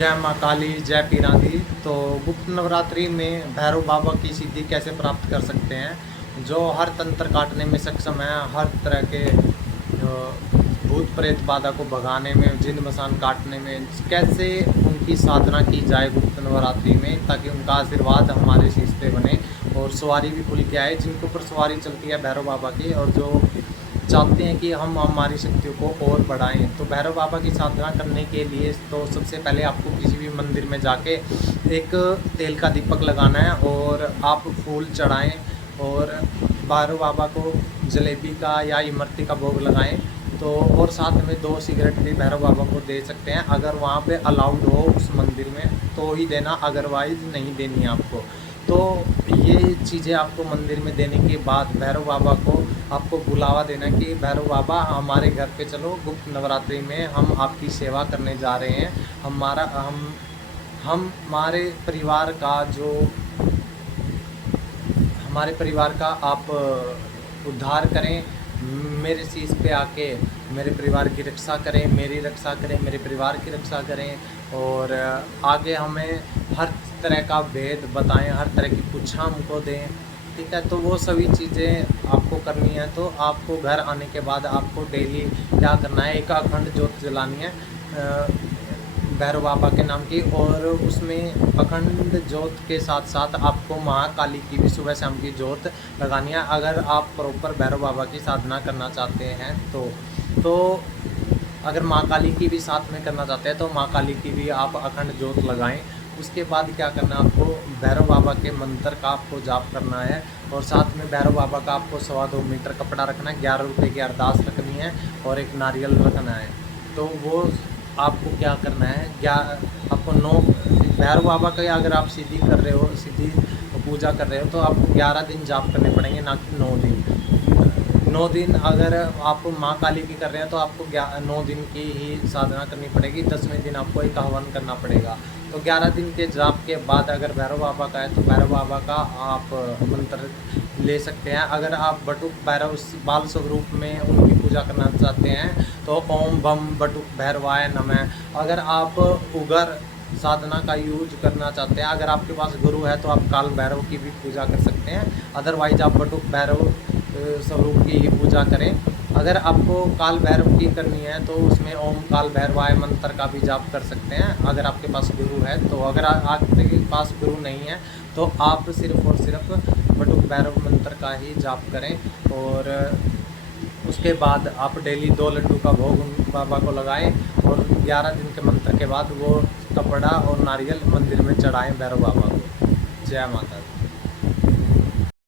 जय माँ काली, जय पीरादी। तो गुप्त नवरात्रि में भैरव बाबा की सिद्धि कैसे प्राप्त कर सकते हैं? जो हर तंत्र काटने में सक्षम है, हर तरह के भूत प्रेत बाधा को भगाने में, जिन मसान काटने में, कैसे उनकी साधना की जाए गुप्त नवरात्रि में, ताकि उनका आशीर्वाद हमारे शीश पे बने और सवारी भी खुल के आए। जिनके ऊपर सवारी चलती है भैरव बाबा की, और जो चाहते हैं कि हम हमारी शक्तियों को और बढ़ाएं, तो भैरव बाबा की साधना करने के लिए तो सबसे पहले आपको किसी भी मंदिर में जाके एक तेल का दीपक लगाना है और आप फूल चढ़ाएं और भैरव बाबा को जलेबी का या इमरती का भोग लगाएं। तो और साथ में 2 सिगरेट भी भैरव बाबा को दे सकते हैं, अगर वहाँ पे अलाउड हो उस मंदिर में तो ही देना, अदरवाइज नहीं देनी है आपको। तो ये चीज़ें आपको मंदिर में देने के बाद भैरव बाबा को आपको बुलावा देना कि भैरव बाबा हमारे घर पे चलो, गुप्त नवरात्रि में हम आपकी सेवा करने जा रहे हैं। हमारे परिवार का जो हमारे परिवार का आप उद्धार करें, मेरे शीश पे आके मेरे परिवार की रक्षा करें, मेरी रक्षा करें, मेरे परिवार की रक्षा करें, और आगे हमें हर तरह का भेद बताएं, हर तरह की पुच्छा हमको दें। ठीक है, तो वो सभी चीज़ें आपको करनी है। तो आपको घर आने के बाद आपको डेली क्या करना है, एक अखंड ज्योत जलानी है भैरव बाबा के नाम की, और उसमें अखंड ज्योत के साथ साथ आपको महाकाली की भी सुबह शाम की ज्योत लगानी है, अगर आप प्रॉपर भैरव बाबा की साधना करना चाहते हैं तो अगर माँ काली की भी साथ में करना चाहते हैं तो माँ काली की भी आप अखंड ज्योत लगाएं। उसके बाद क्या करना है, आपको भैरव बाबा के मंत्र का आपको जाप करना है, और साथ में भैरव बाबा का आपको 2.25 मीटर कपड़ा रखना है, 11 रुपये की अरदास रखनी है और एक नारियल रखना है। तो वो आपको क्या करना है, आपको 9 भैरव बाबा का अगर आप सीधी कर रहे हो, सीधी पूजा कर रहे हो, तो आपको 11 दिन जाप करने पड़ेंगे, ना कि 9 दिन। 9 दिन अगर आप माँ काली की कर रहे हैं तो आपको 9 दिन की ही साधना करनी पड़ेगी। 10वें दिन आपको एक हवन करना पड़ेगा। तो 11 दिन के जाप के बाद अगर भैरव बाबा का है तो भैरव बाबा का आप मंत्र ले सकते हैं। अगर आप बटुक भैरव बाल स्वरूप में उनकी पूजा करना चाहते हैं तो ओम बम बटुक भैरवाय नमः। अगर आप उगर साधना का यूज करना चाहते हैं, अगर आपके पास गुरु है तो आप काल भैरव की भी पूजा कर सकते हैं, अदरवाइज आप बटुक भैरव स्वरूप की ही पूजा करें। अगर आपको काल भैरव की करनी है तो उसमें ओम काल भैरवाय मंत्र का भी जाप कर सकते हैं, अगर आपके पास गुरु है तो। अगर आपके पास गुरु नहीं है तो आप सिर्फ और सिर्फ बटुक भैरव मंत्र का ही जाप करें, और उसके बाद आप डेली 2 लड्डू का भोग बाबा को लगाएं, और 11 दिन के मंत्र के बाद वो कपड़ा और नारियल मंदिर में चढ़ाएं भैरव बाबा को। जय माता दी।